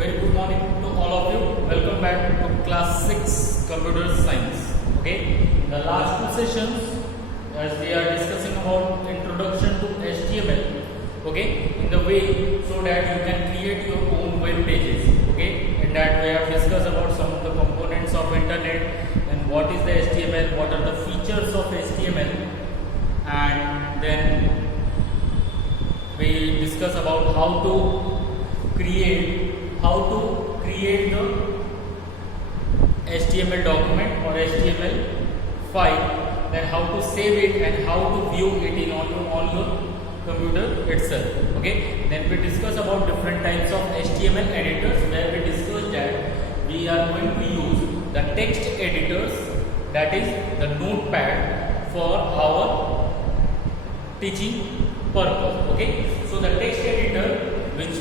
Very good morning to all of you. Welcome back to class 6 computer science. Okay, in the last two sessions, as we are discussing about introduction to HTML, okay, in the way so that you can create your own web pages. Okay, in that we have discussed about some of the components of internet and what is the HTML, what are the features of HTML, and then we discuss about how to create the HTML document or HTML file, then how to save it and how to view it in on your computer itself. Okay, then we discuss about different types of HTML editors, where we discussed that we are going to use the text editors, that is the notepad, for our teaching purpose. Okay, so the text editor which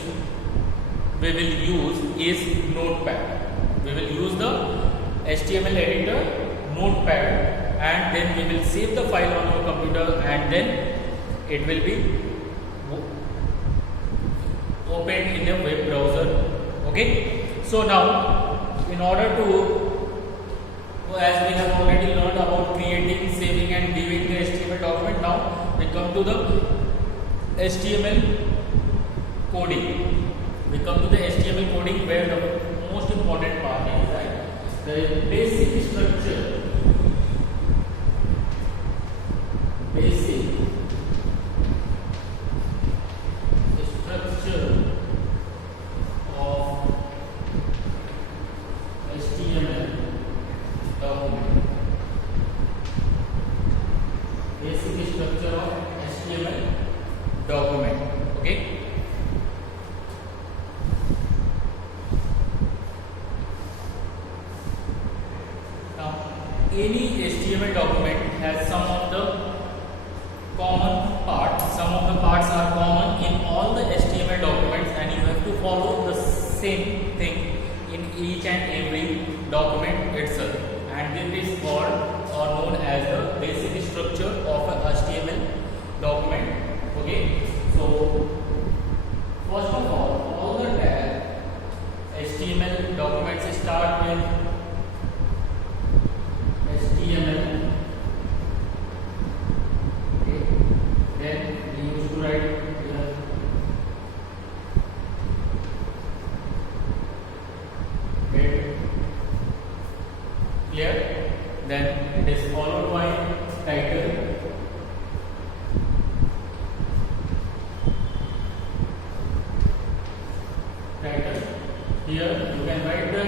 we will use is Notepad. We will use the HTML editor Notepad, and then we will save the file on our computer, and then it will be opened in a web browser. Okay, so now in order to, as we have already learned about creating, saving and viewing the HTML document, now we come to the HTML coding. We come to the HTML coding, where the most important part is that the basic structure of HTML document. Basic structure of HTML document. Okay. Any HTML document has some of the common parts. Some of the parts are common in all the HTML documents, and you have to follow the same thing in each and every document itself. And this is called or known as the basic structure of an HTML document. Okay, so first of all the HTML documents start with HTML. Okay. Then we used to write here head. Clear? Then it is followed by title. Title. Here you can write the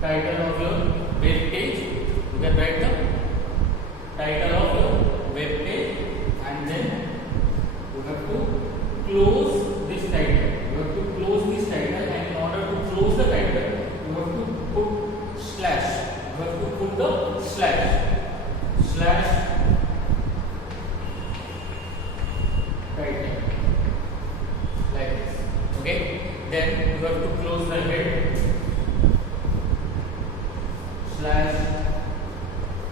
title of your web page. You can write the title of your web page, and then you have to close this title. You have to close this title, and in order to close the title, you have to put slash. You have to put the slash title like this. Okay. Then you have to close the head slash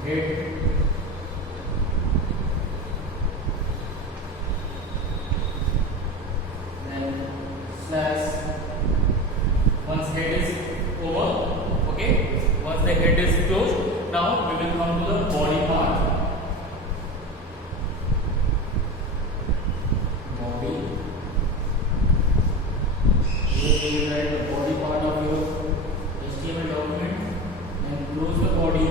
head. Then slash. Once head is over, okay, once the head is closed, now we will come to the body part. Body. Here you will write the body part of your HTML document and close the body,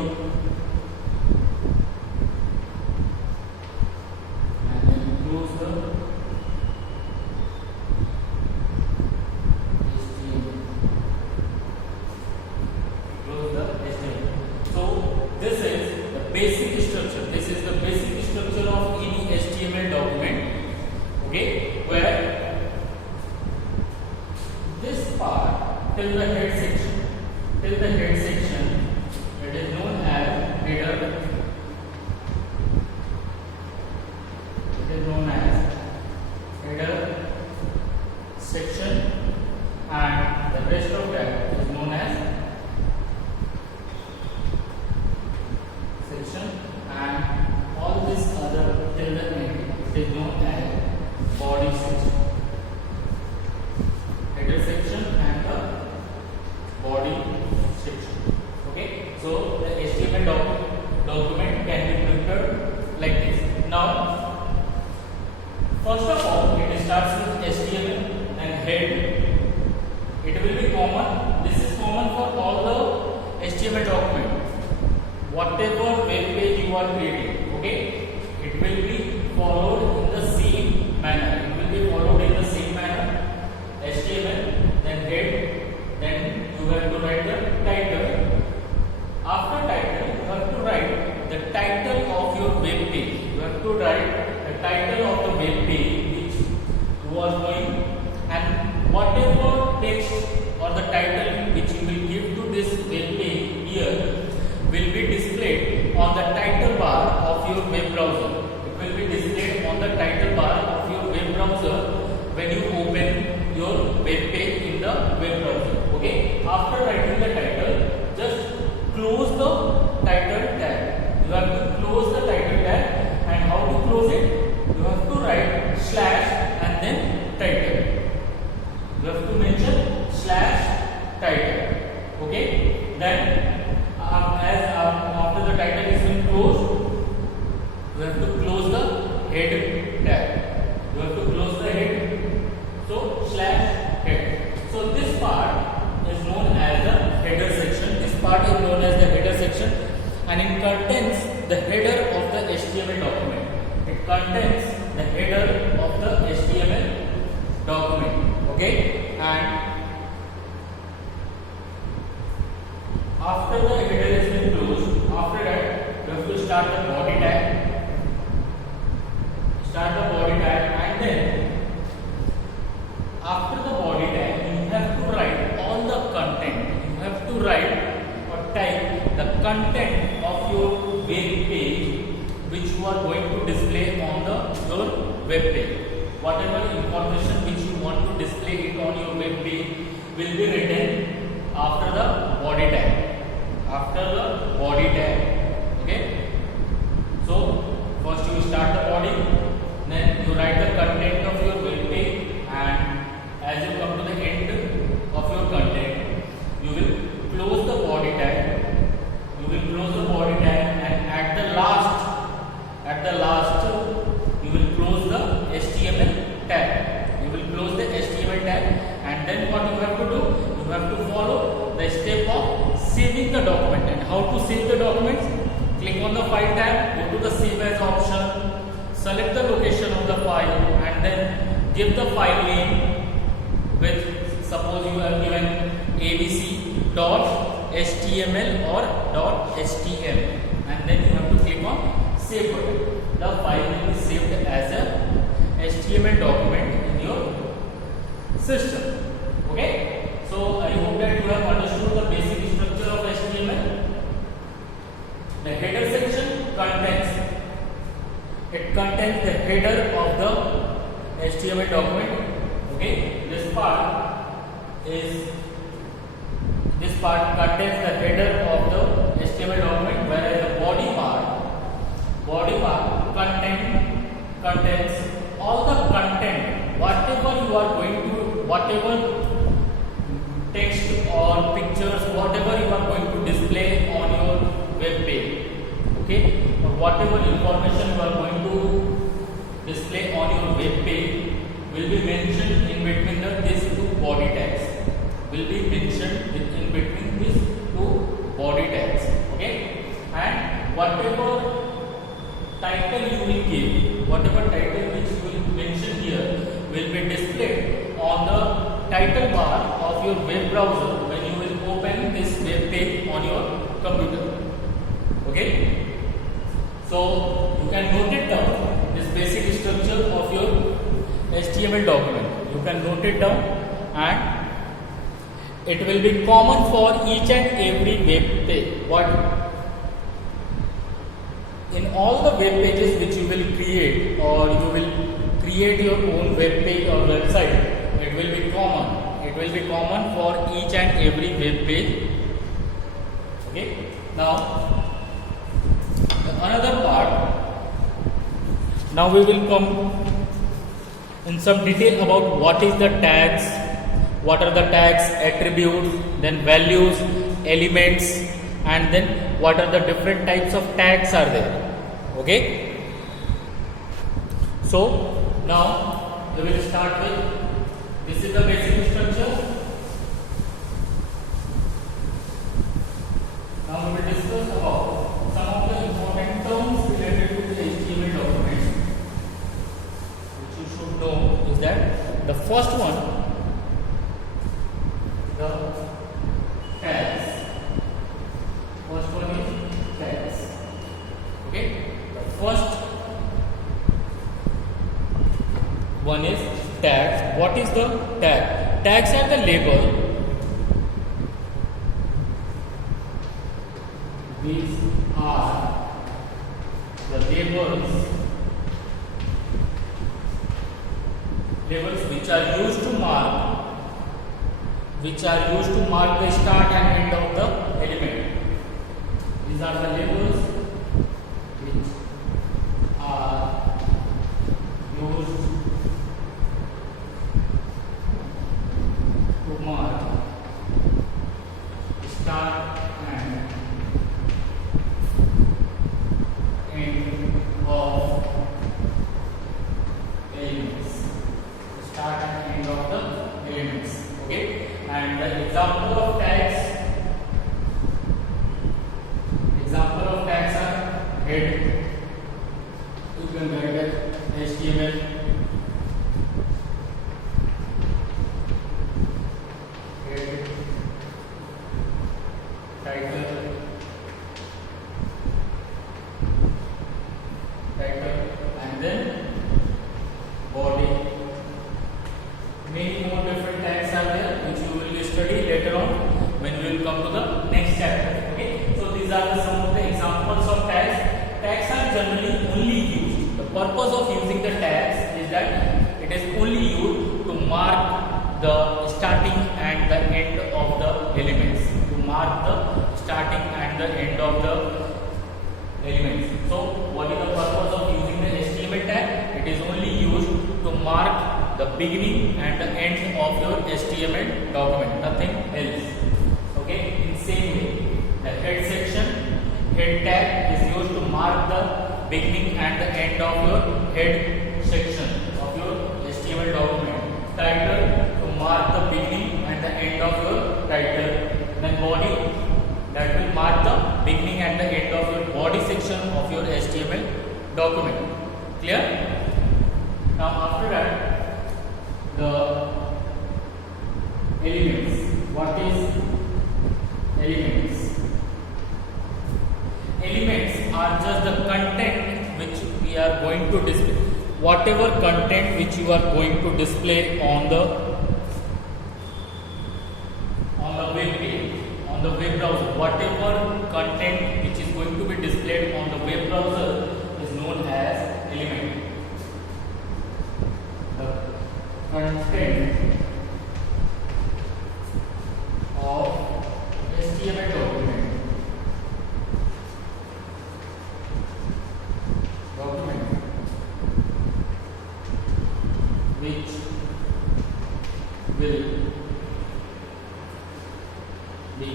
and then close the HTML. Close the HTML. So this is the basic structure. This is the basic structure of any HTML document. Okay, where this part till the head section, it is known as header. It is known as header section, and the rest of that is known as section, and all this other till the end is known as body section. Header section and the First of all, it starts with HTML and head. It will be common. This is common for all the HTML document. Whatever web page you are creating, okay, it will be followed in the same manner. It will be followed in the same manner. HTML, then head, then you have to write the title. After title, you have to write the title of your web page. You have to write the title of the web page which you are going, and whatever text or the title which you will give to this web page here will be displayed on the title bar of your web browser. It will be displayed on the title bar of your web browser when you open your web page in the web browser. Okay. After writing the title, just close the title tag. You have to close the title tag, and how to close it? You have to write slash and then title. You have to mention slash title. Okay. Then after the title is been closed, you have to close the head tag. You have to close the head. So slash head. So this part is known as the header section. This part is known as the header section, and it contains the header of the HTML document. It contains the header of the HTML document. Okay, and after the header has been closed, after that you have to start the body tag. Start the body tag, and then after the body tag, you have to write all the content. You have to write or type the content of your web page which you are going to display on your web page. Whatever information which you want to display it on your web page will be written after the body tag. After the body tag. Okay. So first you start the body, then you write the content of your web page, and as you come to the end of your content, you will close the body tag. You will close the body tag, and at the last, you will close the HTML tag. You will close the HTML tag, and then what you have to do? You have to follow the step of saving the document. And how to save the documents? Click on the file tab, go to the save as option, select the location of the file, and then give the file name with, suppose you have given abc.html or .htm, and then you have to click on save button. The file will be saved as a HTML document in your system. Okay, so I hope that you have understood the basic structure of HTML. The header section contains the header of the HTML document. Okay, this part contains the header of the HTML document, whereas the body part contains all the content, whatever text or pictures, whatever you are going to display on your web page. Okay, or whatever information you are going to display on your web page will be mentioned in between these two body tags. Will be mentioned in between these two body tags. Okay, and whatever title you will give, whatever title which you will mention here will be displayed on the title bar of your web browser when you will open this web page on your computer. Okay, so you can note it down, this basic structure of your HTML document. You can note it down, and it will be common for each and every web page. In all the web pages which you will create, or you will create your own web page or website, it will be common. It will be common for each and every web page. Okay. Now, another part. Now we will come in some detail about what is the tags, what are the tags, attributes, then values, elements, and then what are the different types of tags are there. Okay. So Now we will start with, this is the basic structure. Now we will discuss about some of the important terms related to the HTML document, which you should know is that the first one, the tags. First one is tags. Okay, the first one is tags. What is the tag? Tags are the label. These are the labels which are used to mark the start and end of the element. These are the labels which are used to mark start and end of elements. Start and end of the elements. Okay, and the example of tags are head. You can write as HTML. Head, title, and then body. Many more different tags are there which you will study later on when we will come to the next chapter. Okay, so these are some of the examples of tags. Tags are generally only used. The purpose of using the tags is that it is only used to mark the starting and the end of the elements. To mark the starting and the end of the elements. So, what is the purpose of using the HTML tag? It is only used to mark the beginning and the end of your HTML document, nothing else. Okay, in same way, the head section, head tag is used to mark the beginning and the end of your head section of your HTML document. Title, to mark the beginning and the end of your title. Then body, that will mark the beginning and the end of your body section of your HTML document. Clear? Now after that, the elements. What is elements? Elements are just the content which we are going to display. Whatever content which you are going to display on the web page, on the web browser. Whatever content which is going to be displayed on the web browser is known as element. The content of HTML document which will be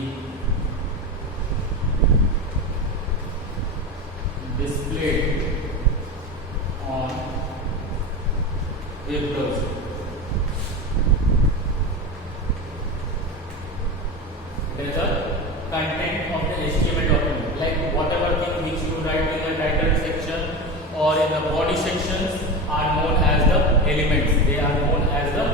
displayed on web browser. It is the content of the HTML document, like whatever thing which you write in the title section or in the body sections are known as the elements. They are known as the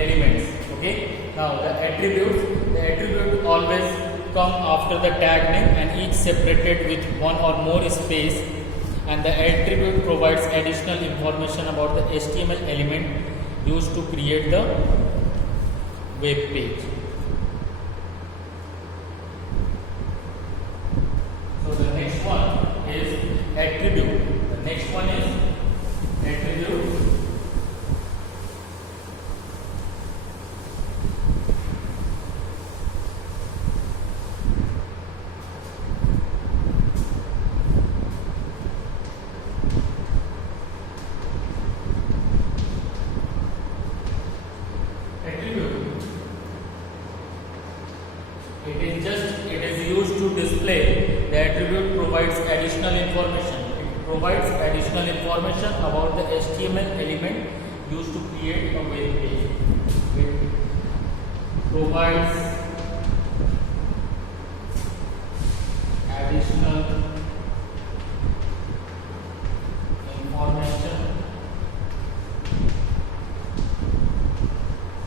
elements. Okay. Now the attribute always come after the tag name and each separated with one or more space, and the attribute provides additional information about the HTML element used to create the web page. So the next one is attribute. The next one is attribute. It is used to display. The attribute provides additional information. It provides additional information about the HTML element used to create a web page. It provides additional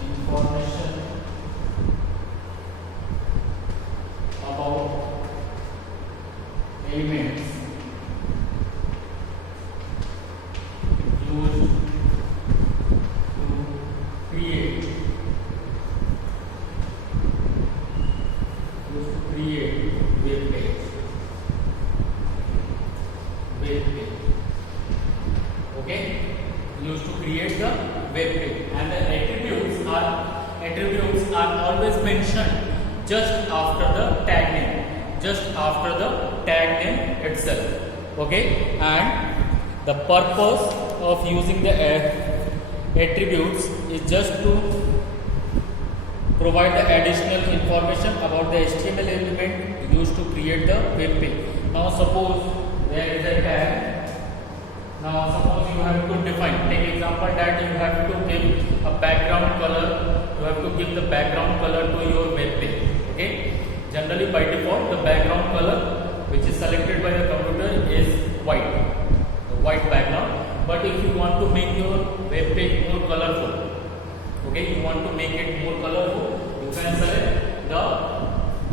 information about elements used to create web page. Okay, used to create the web page, and the attributes are always mentioned just after the tag name, itself. Okay, and the purpose of using the attributes is just to provide the additional information about the HTML element used to create the web page. Now suppose there is a tag. Now suppose you have to define, take example that you have to give a background color, you have to give the background color to your web page. Okay, generally by default the background color which is selected by the computer is white, the white background. But if you want to make your web page more colorful, okay, you want to make it more colorful, you can select the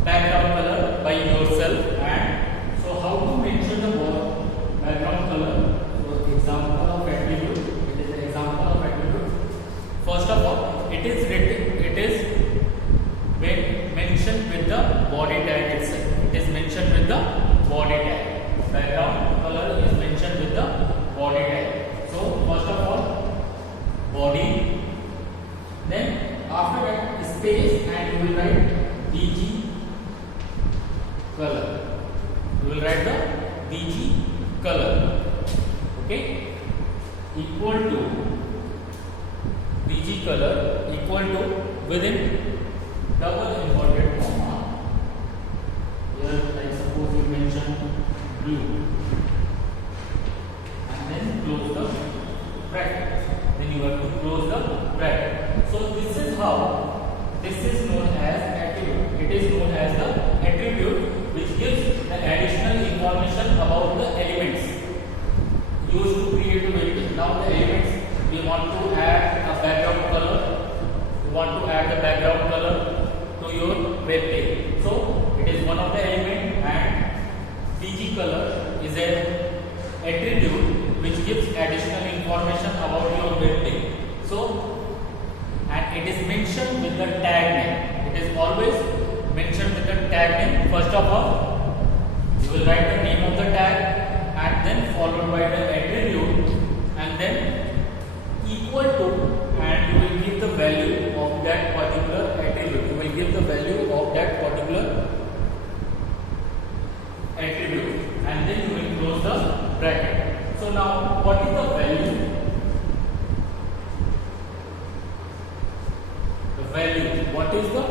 background color by yourself. And so how to mention the background color? So example of attribute, it is an example of attribute. First of all, it is mentioned with the body tag itself. It is mentioned with the body tag. Background color is mentioned with the body tag. So first of all, body, then after that space, and you will write DG color. You will write the DG color. Okay, equal to DG color equal to within double inverted comma. Here, like suppose you mention blue, and then close the bracket. Then you have to close the bracket. So this is how this is known as attribute. It is known as the attribute which gives the additional information about the elements used to create a web page. Now the elements, we want to add a background color. We want to add the background color to your web page. So it is one of the element, and DG color is a attribute which gives additional information about your web page. So, and it is mentioned with the tag name. It is always mentioned with the tag name. First of all, you will write the name of the tag, and then followed by the attribute, and then equal to, and you will give the value of that particular attribute. You will give the value of that particular attribute, and then you will close the bracket. So now, what is the value? What is the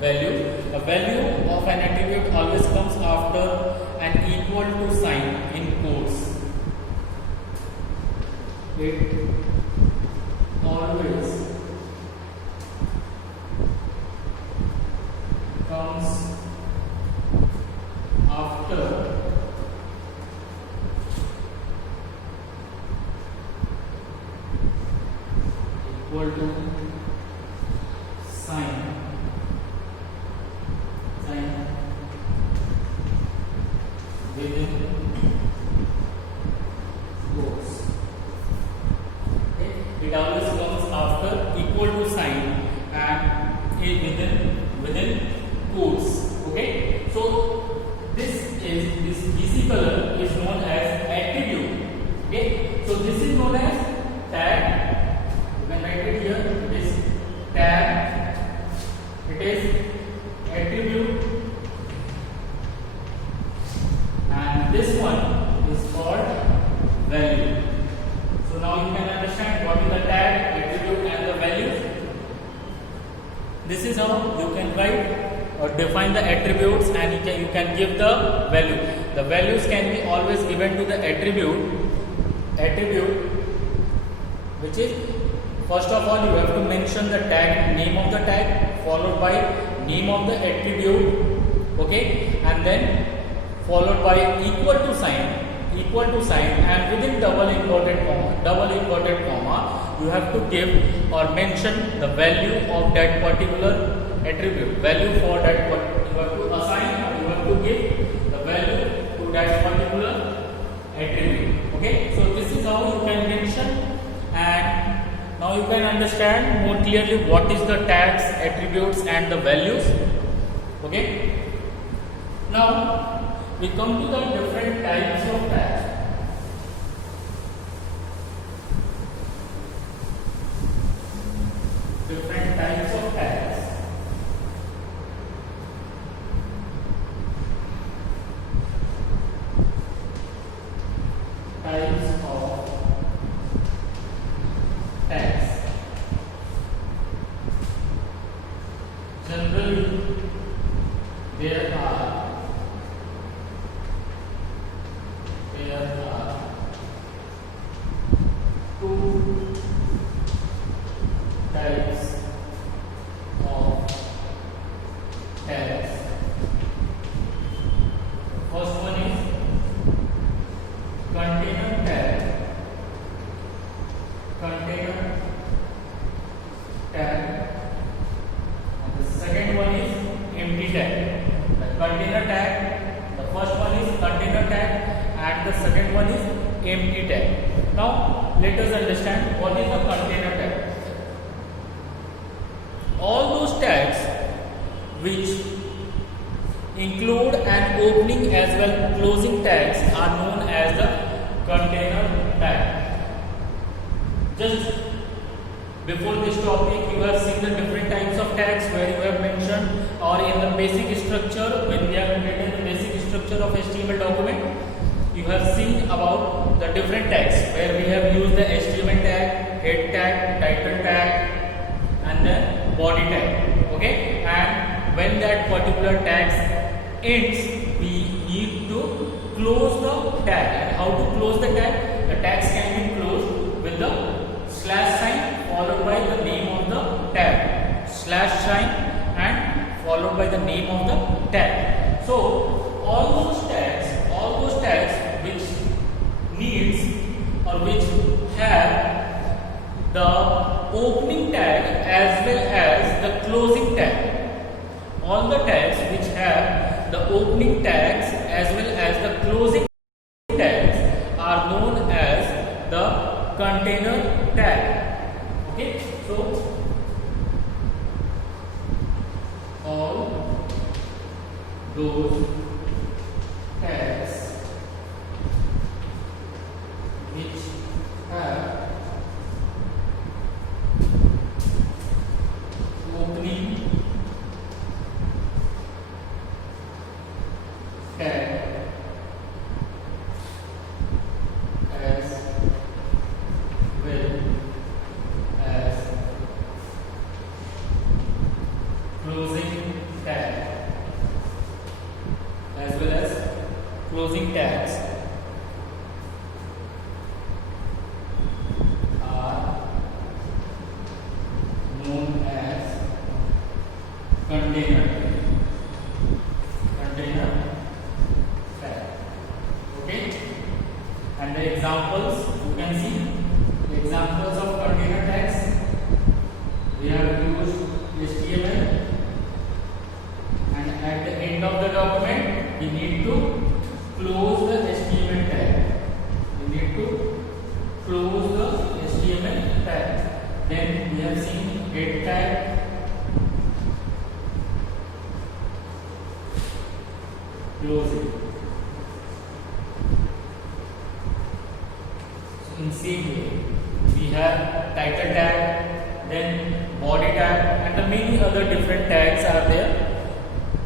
value? The value of an attribute always comes after an equal to sign in quotes. It always comes after equal to sign within quotes. Okay. It always comes after equal to sign and within quotes. Okay. So this DC color is known as attribute. Okay. So this is known as tag. You can write it here. It is tag. It is attribute, and this one is called value. So now you can understand what is the tag, attribute, and the values. This is how you can write or define the attributes, and you can give the value. The values can be always given to the attribute which is, first of all, you have to mention the tag, name of the tag, followed by name of the attribute, okay, and then followed by equal to sign, and within double inverted comma, you have to give or mention the value of that particular attribute. Value for that, you have to assign, or you have to give the value to that particular attribute. Okay, so this is how you can mention, and now you can understand more clearly what is the tags, attributes, and the values. Okay, now we come to the different types of tags. Different types of tags. Types of tags. Generally, there are two types of tags. First one is container tag. And the second one is empty tag. The container tag, the first one is container tag, and the second one is empty tag. Now let us understand what is the container tag. All those tags which include an opening as well closing tags are known as the container tag. Just before this topic, you have seen the different types of tags where you have mentioned, or in the basic structure, when we have written the basic structure of HTML document, you have seen about the different tags where we have used the HTML tag, head tag, title tag, and then body tag. Okay, and when that particular tag ends, we need to close the tag. And how to close the tag? The tags can be closed with the slash sign followed by the name of the tag. Slash sign and followed by the name of the tag. So all those tags which needs or which have the opening tag as well as the closing tag. All the tags which have the opening tags as well as the closing tags are known as the container tag. Okay, so all those tags which have opening tag as well as closing tag as well as closing tags are known as container tag. Okay, and the examples you can see. The examples of container tags, we have used HTML, and at the end of the document we need to close the HTML tag. We need to close the HTML tag. Then we have seen head tag, close it. So in same way, we have title tag, then body tag, and the many other different tags are there,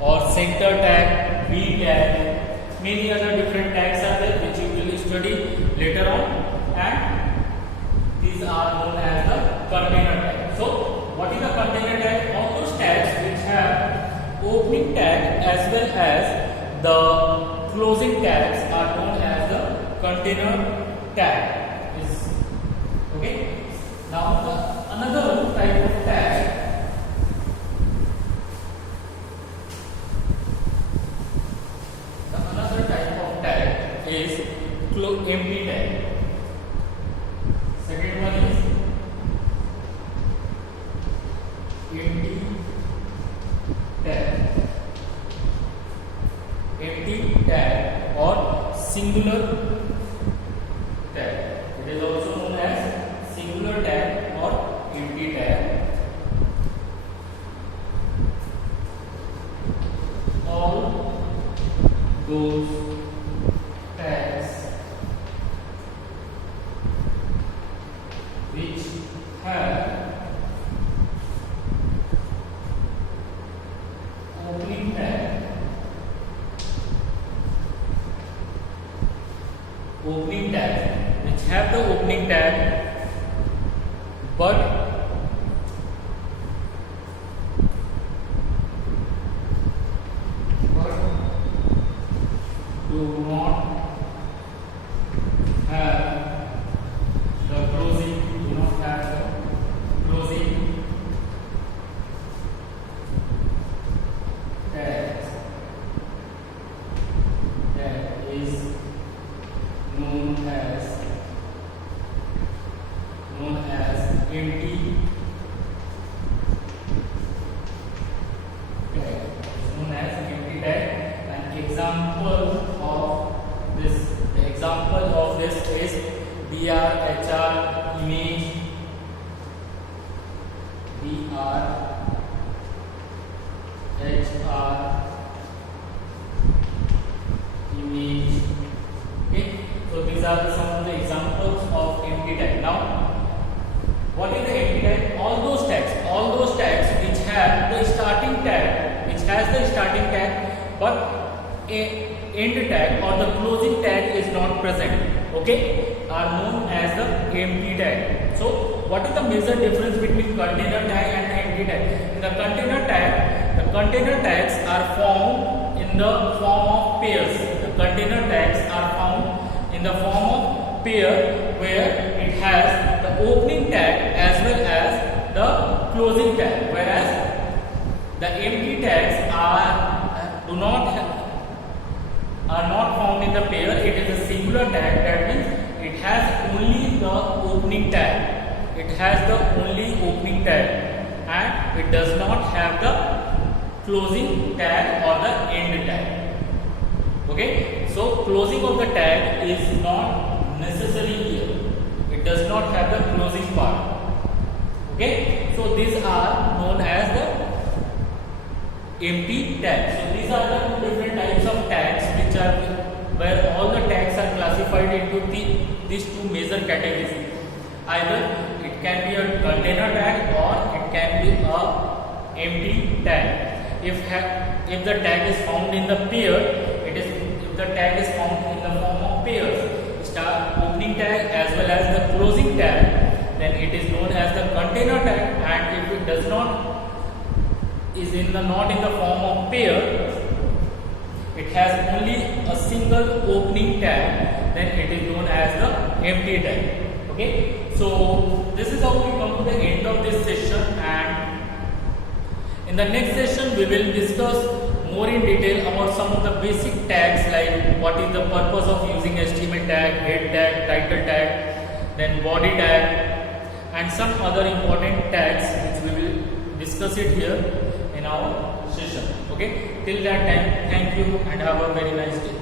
or center tag, V tag, many other different tags are there which you will study later on, and these are known as the container tag. So what is the container tag? All those tags which have opening tag as well as the closing tags are known as the container tag. Okay. empty tag, or singular tag. It is also known as singular tag or empty tag. All those tags which have opening tag, which have the opening tag but do not have the closing tag, that is known as empty tag. It's known as empty tag. An example of this is BR, HR, image, BR, HR, image. Okay, so these are some of the examples of empty tag. Now, what is the empty tag? All those tags which have the starting tag, but a end tag or the closing tag is not present, okay, are known as the empty tag. So what is the major difference between container tag and empty tag? In the container tags are found in the form of pairs. The container tags are found in the form of pair, where it has the opening tag as well as the closing tag, whereas the empty tags are not found in the pair. It is a singular tag. That means it has only the opening tag. And it does not have the closing tag or the end tag. Okay, so closing of the tag is not necessary here. It does not have the closing part. Okay, so these are known as the empty tags. So these are the two different types of tags where all the tags are classified into these two major categories. Either it can be a container tag or it can be a empty tag. If the tag is found in the pair, if the tag is found in the form of pairs, opening tag as well as the closing tag, then it is known as the container tag. And if it does not not in the form of pair, it has only a single opening tag, then it is known as the empty tag. Okay, so this is how we come to the end of this session, and in the next session we will discuss more in detail about some of the basic tags, like what is the purpose of using HTML tag, head tag, title tag, then body tag, and some other important tags which we will discuss it here in our session. Okay, till that time, thank you and have a very nice day.